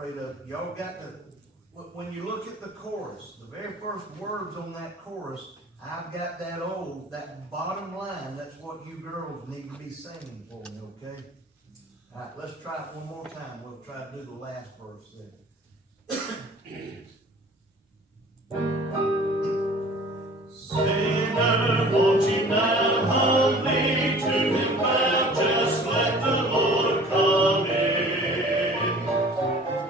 afraid of. Y'all got to, when you look at the chorus, the very first words on that chorus, I've got that old, that bottom line, that's what you girls need to be singing for me, okay? All right, let's try it one more time. We'll try to do the last verse there. Sinner, won't you now humbly to him bow, just let the Lord come in.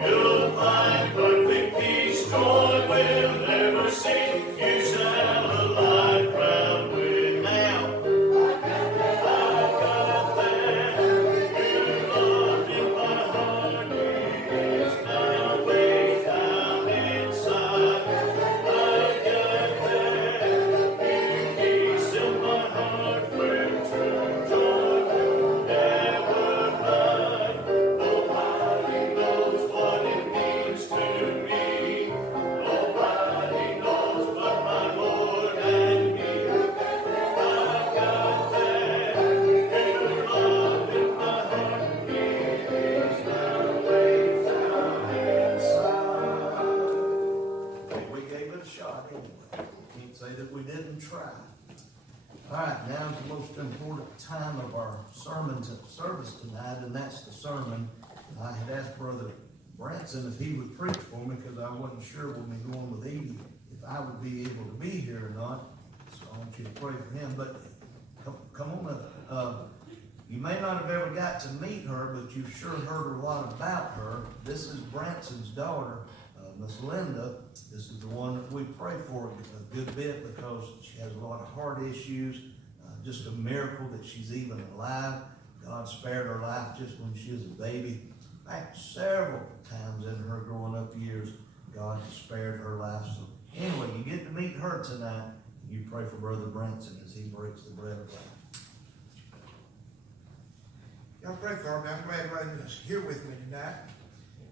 You'll find perfect peace, joy will never cease, you shall a life crowned with. Now, I got that, you loved in my heart, it is now way down inside. I got that, peace in my heart where true joy will never hide. Nobody knows what it means to me. Nobody knows but my Lord and me. I got that new love in my heart. It is now way down inside. Okay, we gave it a shot anyway. Can't say that we didn't try. All right, now's the most important time of our service tonight, and that's the sermon. I had asked Brother Branson if he would preach for me because I wasn't sure when we going with Edie if I would be able to be here or not. So I want you to pray for him. But come on up. You may not have ever got to meet her, but you've sure heard a lot about her. This is Branson's daughter, Miss Linda. This is the one that we pray for a good bit because she has a lot of heart issues. Just a miracle that she's even alive. God spared her life just when she was a baby. Back several times in her growing up years, God spared her life. So anyway, you get to meet her tonight. You pray for Brother Branson as he breaks the bread of life. Y'all pray for me. I'm glad everybody's here with me tonight.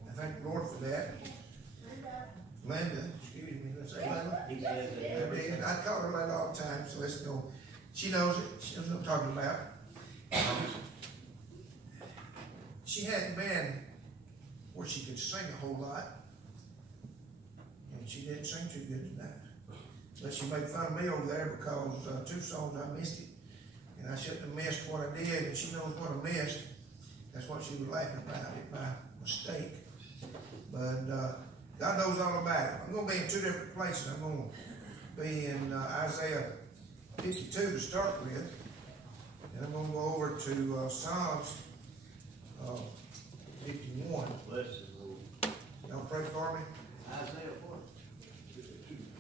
I thank the Lord for that. Linda, excuse me, let's say Linda. I call her Linda all the time, so let's go. She knows it. She knows what I'm talking about. She hadn't been where she could sing a whole lot, and she didn't sing too good tonight. But she made fun of me over there because 2 songs I missed it, and I shouldn't have missed what I did, and she knows what I missed. That's what she was laughing about, it, my mistake. But God knows all about it. I'm going to be in 2 different places. I'm going to be in Isaiah 52 to start with, and I'm going to go over to Psalms 51. Bless you, Lord. Y'all pray for me. Isaiah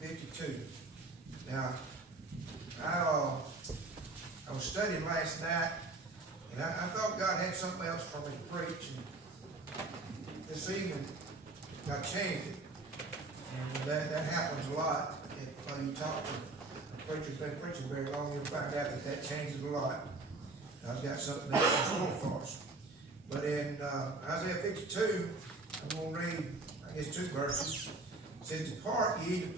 52. Now, I was studying last night, and I thought God had something else for me to preach. And this evening, God changed it. And that happens a lot. If you talk to a preacher who's been preaching very long, you'll find out that changes a lot. God's got something else in store for us. But in Isaiah 52, I'm going to read, I guess, 2 verses. It says, depart ye,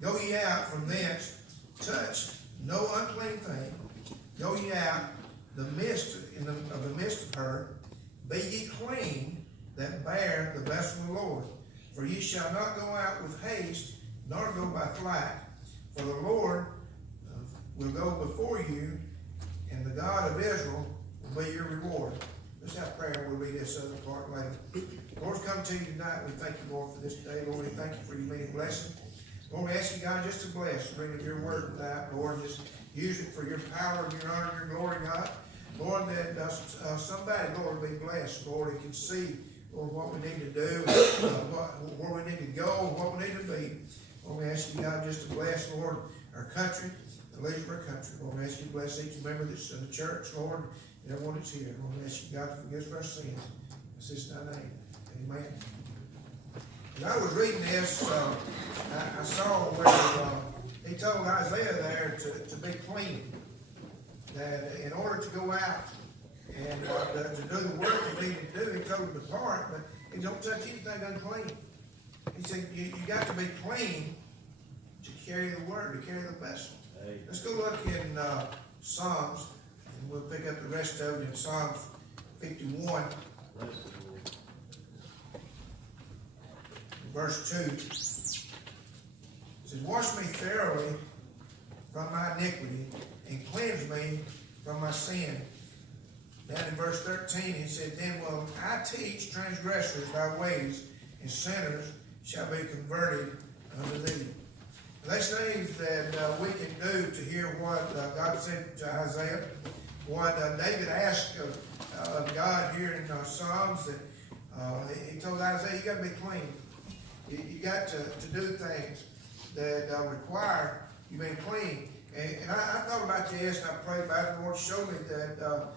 go ye out from thence, touch no unclean thing. Go ye out of the midst of her, be ye clean that bear the vessel of the Lord. For ye shall not go out with haste, nor go by flight. For the Lord will go before you, and the God of Israel will be your reward. Let's have prayer. We'll read this other part later. Lord, come to you tonight. We thank you, Lord, for this day. Lord, we thank you for your many blessings. Lord, we ask you, God, just to bless, bring your word tonight, Lord. Just use it for your power, your honor, your glory, God. Lord, that somebody, Lord, will be blessed, Lord, and can see, Lord, what we need to do, where we need to go, what we need to be. Lord, we ask you, God, just to bless, Lord, our country, the leaders of our country. Lord, we ask you to bless each member that's in the church, Lord, and everyone that's here. Lord, we ask you, God, to forgive us for our sins. In Jesus' name, amen. When I was reading this, I saw where he told Isaiah there to be clean. That in order to go out and to do the work he needed to do, he told him to depart, but he don't touch anything unclean. He said, you got to be clean to carry the word, to carry the vessel. Hey. Let's go look in Psalms, and we'll pick up the rest of it in Psalms 51. verse 2. It says, wash me thoroughly from my iniquity, and cleanse me from my sin. Down in verse 13, it said, then will I teach transgressors thy ways, and sinners shall be converted unto thee. There's things that we can do to hear what God said to Isaiah, what David asked of God here in Psalms, that he told Isaiah, you got to be clean. You got to do things that require you being clean. And I thought about this, and I prayed about it. The Lord showed me that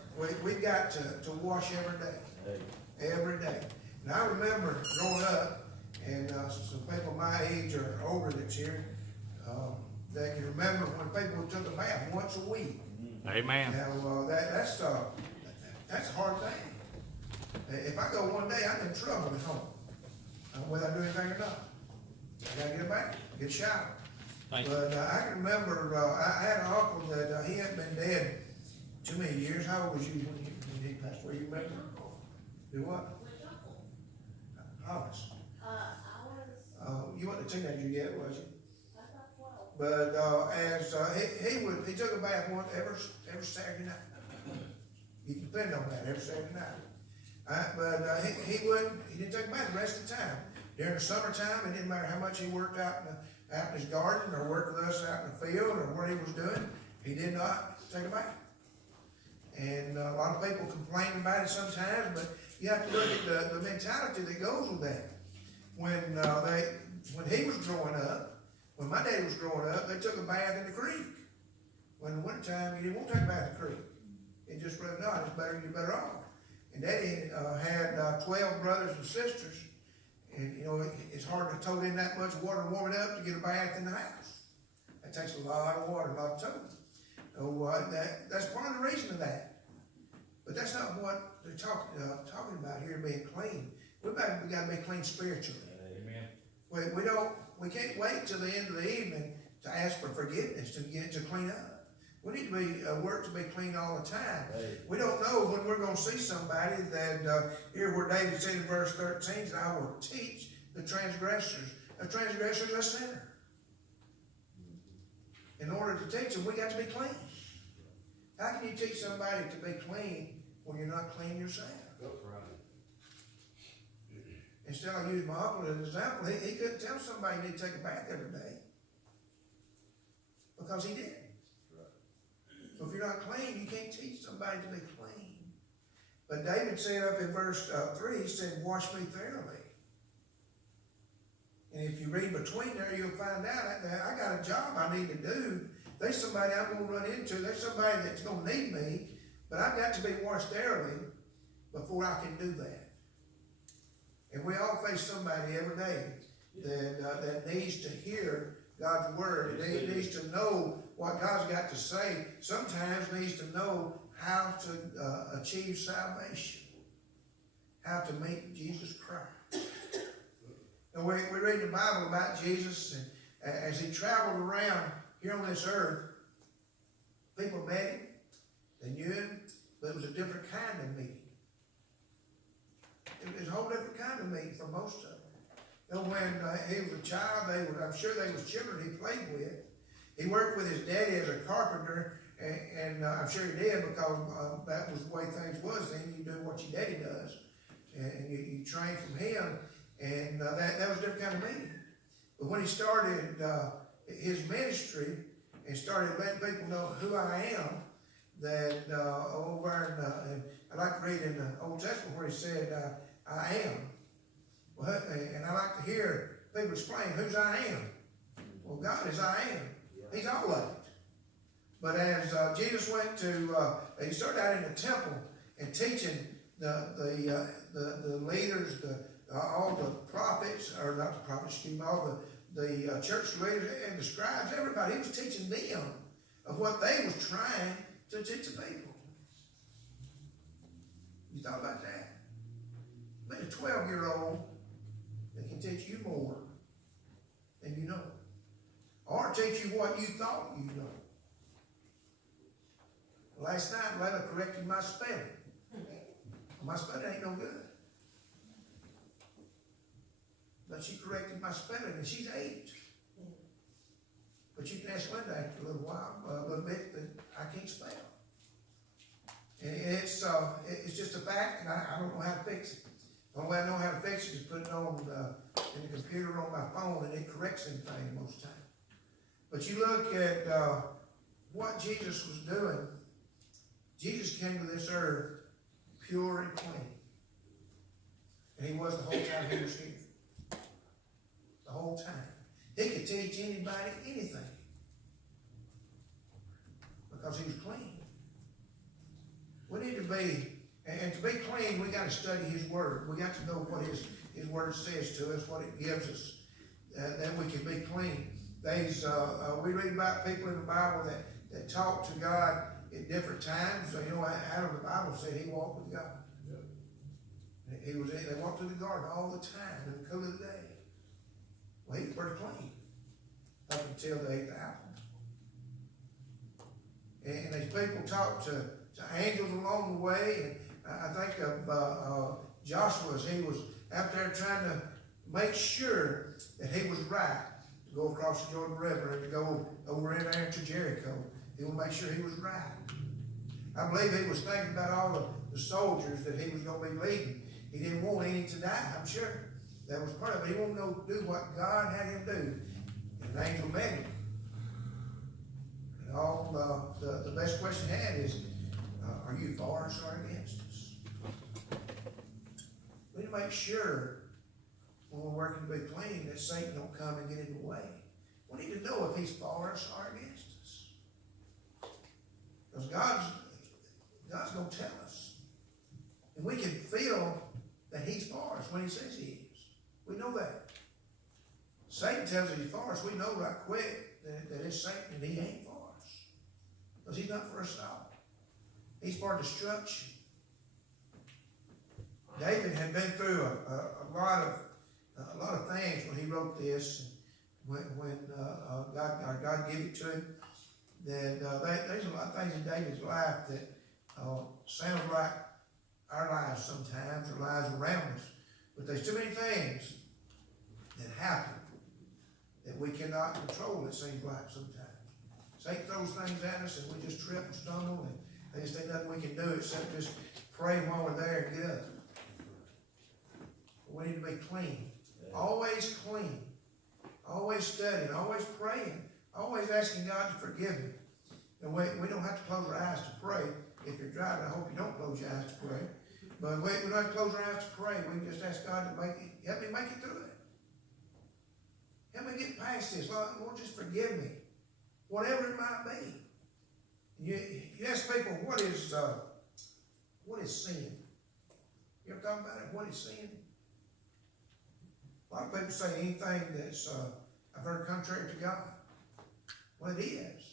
we've got to wash every day. Every day. And I remember growing up, and some people my age or older that's here, that can remember when people took a bath once a week. Amen. Now, that's a hard thing. If I go one day, I'm in trouble at home, whether I do anything or not. I gotta get a bath, get a shower. But I can remember, I had an uncle that he hadn't been dead too many years. How old was you when he passed away? You remember? Do what? Hollis. You wasn't a teenager yet, was you? But as he took a bath once every Saturday night. You can depend on that every Saturday night. But he didn't take a bath the rest of the time. During the summertime, it didn't matter how much he worked out in his garden or worked with us out in the field or what he was doing, he did not take a bath. And a lot of people complain about it sometimes, but you have to look at the mentality that goes with that. When he was growing up, when my daddy was growing up, they took a bath in the creek. When in the wintertime, you didn't want to take a bath in the creek. It just rather not. It's better, you're better off. And Daddy had 12 brothers and sisters. And, you know, it's hard to tote in that much water and warm it up to get a bath in the house. That takes a lot of water, a lot of toting. So that's part of the reason of that. But that's not what they're talking about here, being clean. We got to be clean spiritually. Amen. We can't wait till the end of the evening to ask for forgiveness, to clean up. We need to work to be clean all the time. Hey. We don't know when we're going to see somebody that, here where David said in verse 13, that I will teach the transgressors. A transgressor is a sinner. In order to teach them, we got to be clean. How can you teach somebody to be clean when you're not clean yourself? That's right. Instead, I use my uncle as an example. He couldn't tell somebody you need to take a bath every day because he didn't. So if you're not clean, you can't teach somebody to be clean. But David said up in verse 3, he said, wash me thoroughly. And if you read between there, you'll find out that I got a job I need to do. There's somebody I'm going to run into. There's somebody that's going to need me. But I've got to be washed thoroughly before I can do that. And we all face somebody every day that needs to hear God's word. They needs to know what God's got to say. Sometimes needs to know how to achieve salvation, how to meet Jesus Christ. And we read the Bible about Jesus, and as he traveled around here on this earth, people met him, they knew him, but it was a different kind of meeting. It was a whole different kind of meeting for most of them. You know, when he was a child, I'm sure they was children he played with. He worked with his daddy as a carpenter, and I'm sure he did because that was the way things was then. You do what your daddy does, and you train from him, and that was a different kind of meeting. But when he started his ministry and started letting people know who I am, that over in, I like to read in the Old Testament where he said, I am. Well, and I like to hear people explain who's I am. Well, God is I am. He's all of it. But as Jesus went to, he started out in the temple and teaching the leaders, all the prophets, or not the prophets, excuse me, all the church leaders and the scribes, everybody. He was teaching them of what they was trying to teach the people. You thought about that? But a 12-year-old that can teach you more than you know. Or teach you what you thought you know. Last night, Layla corrected my spelling. My spelling ain't no good. but she corrected my spelling, and she's 8. But you can ask Linda after a little bit, that I can't spell. And it's just a fact, and I don't know how to fix it. The only way I know how to fix it is put it on in the computer on my phone, and it corrects anything most times. But you look at what Jesus was doing. Jesus came to this earth pure and clean. And he was the whole time he was here. The whole time. He could teach anybody anything. Because he was clean. We need to be, and to be clean, we got to study his word. We got to know what his word says to us, what it gives us, that we can be clean. We read about people in the Bible that talk to God at different times. So, Adam, the Bible said he walked with God. They walked through the garden all the time in the cool of the day. Well, he was pretty clean up until they ate the apple. And these people talked to angels along the way. And I think of Joshua, as he was out there trying to make sure that he was right to go across the Jordan River and to go over in there to Jericho. He would make sure he was right. I believe he was thinking about all the soldiers that he was going to be leading. He didn't want any to die, I'm sure. That was part of it. He wanted to do what God had him do. And an angel met him. And all the best question he had is, are you for us or against us? We need to make sure when we're working to be clean that Satan don't come and get in the way. We need to know if he's for us or against us. Because God's going to tell us. And we can feel that he's for us when he says he is. We know that. Satan tells us he's for us. We know right quick that it's Satan and he ain't for us. Because he's not for us at all. He's for destruction. David had been through a lot of things when he wrote this. When God gave it to him, there's a lot of things in David's life that sounds like our lives sometimes, or lives around us. But there's too many things that happen that we cannot control, it seems like sometimes. Satan throws things at us and we just trip and stumble, and there's just ain't nothing we can do except just pray while we're there and get up. We need to be clean. Always clean. Always studying, always praying, always asking God to forgive me. And we don't have to close our eyes to pray. If you're driving, I hope you don't close your eyes to pray. But we don't have to close our eyes to pray. We can just ask God to help me make it through it. Help me get past this. Lord, just forgive me. Whatever it might be. You ask people, what is sin? You ever thought about it? What is sin? A lot of people say anything that's I've heard contrary to God. Well, it is.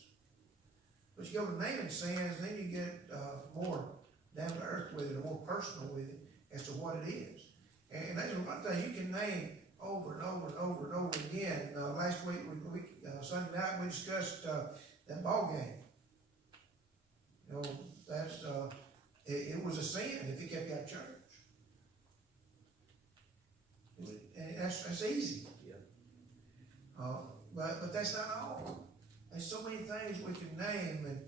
But you go to naming sins, then you get more down to earth with it, or more personal with it as to what it is. And there's a lot of things you can name over and over and over and over again. Last week, Sunday night, we discussed that ball game. It was a sin if you kept you out of church. And that's easy. Yeah. But that's not all. There's so many things we can name. And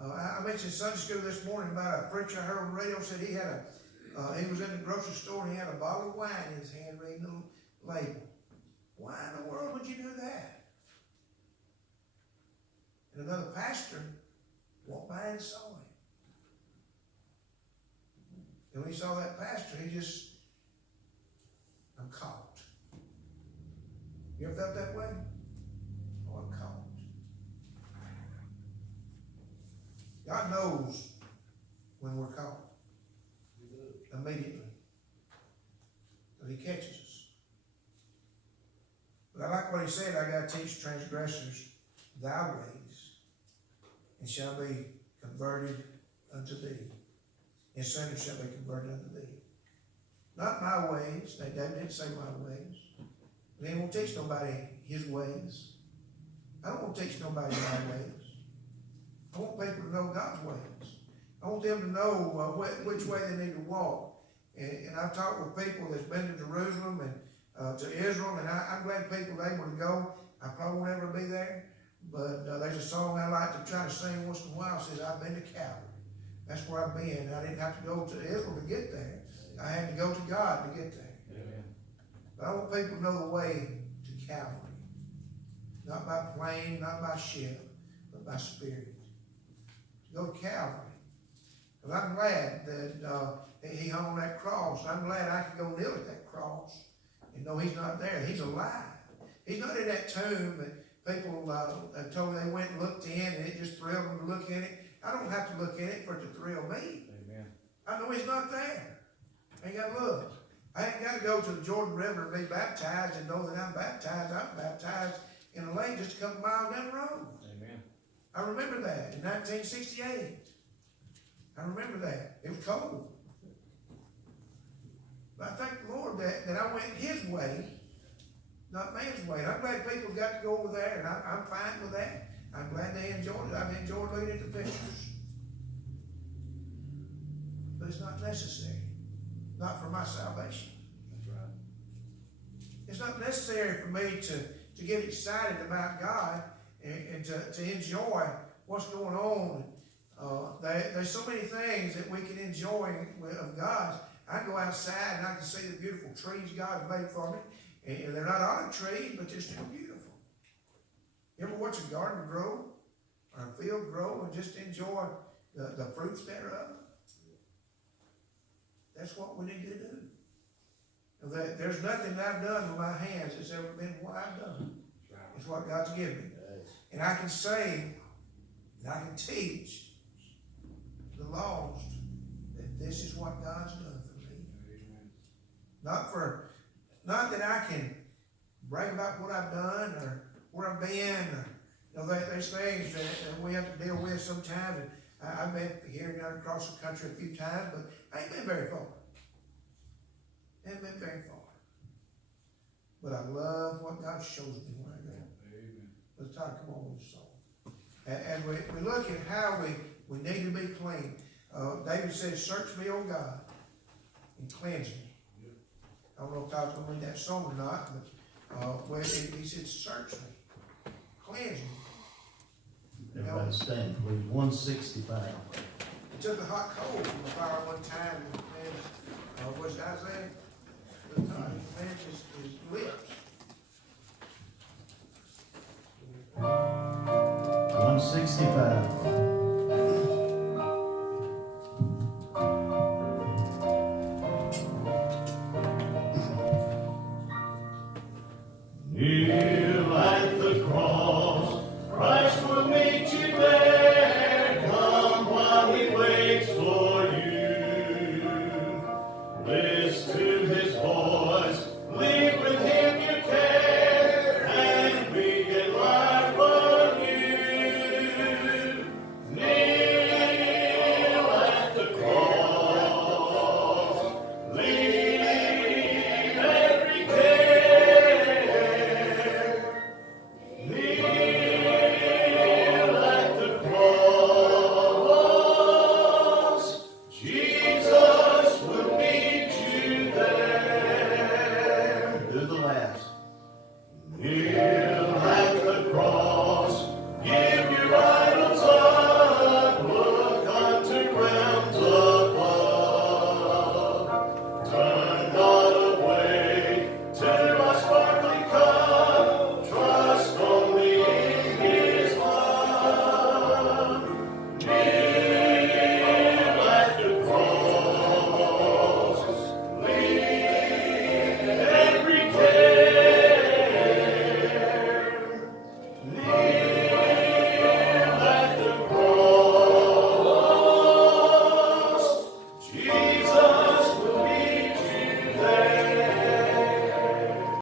I mentioned Sunday school this morning about a preacher I heard on the radio said he had he was in the grocery store and he had a bottle of wine in his hand reading the label. Why in the world would you do that? And another pastor walked by and saw him. And when he saw that pastor, I'm caught. You ever felt that way? Oh, I'm caught. God knows when we're caught. Immediately. But he catches us. But I like what he said, I got to teach transgressors thy ways, and shall be converted unto thee. And sinners shall be converted unto thee. Not my ways. David didn't say my ways. He didn't want to teach nobody his ways. I don't want to teach nobody my ways. I want people to know God's ways. I want them to know which way they need to walk. And I've talked with people that's been to Jerusalem, and to Israel, and I'm glad people are able to go. I probably won't ever be there, but there's a song I like to try to sing once in a while. It says, I've been to Calvary. That's where I've been. I didn't have to go to Israel to get there. I had to go to God to get there. Amen. But I want people to know the way to Calvary. Not by plane, not by ship, but by spirit. To go to Calvary. Because I'm glad that he hung on that cross. I'm glad I could go kneel at that cross and know he's not there. He's alive. He's not in that tomb that people told me they went and looked in and it just thrilled them to look in it. I don't have to look in it for it to thrill me. Amen. I know he's not there. I ain't got to look. I ain't got to go to the Jordan River and be baptized and know that I'm baptized. I'm baptized in a lake just a couple miles down the road. Amen. I remember that in 1968. I remember that. It was cold. But I thank the Lord that I went his way, not man's way. And I'm glad people got to go over there, and I'm fine with that. I'm glad they enjoyed it. I've enjoyed looking at the pictures. But it's not necessary. Not for my salvation. That's right. It's not necessary for me to get excited about God and to enjoy what's going on. There's so many things that we can enjoy of God's. I go outside and I can see the beautiful trees God made for me. And they're not olive trees, but they're still beautiful. You ever watch a garden grow or a field grow and just enjoy the fruits thereof? That's what we need to do. There's nothing that I've done with my hands that's ever been what I've done. It's what God's given me. And I can say, and I can teach the lost that this is what God's done for me. Not that I can brag about what I've done or where I've been. Or, there's things that we have to deal with sometimes. And I've been here and down across the country a few times, but I ain't been very far. Ain't been very far. But I love what God shows me when I go. Let's talk, come on with the song. As we look at how we need to be clean. David said, search me, O God, and cleanse me. I don't know if I was going to read that song or not, but where he said, search me, cleanse me. Everybody stand, please. 165. He took a hot coal from the fire one time, and what's Isaiah? He cleansed his lips. 165. Yeah.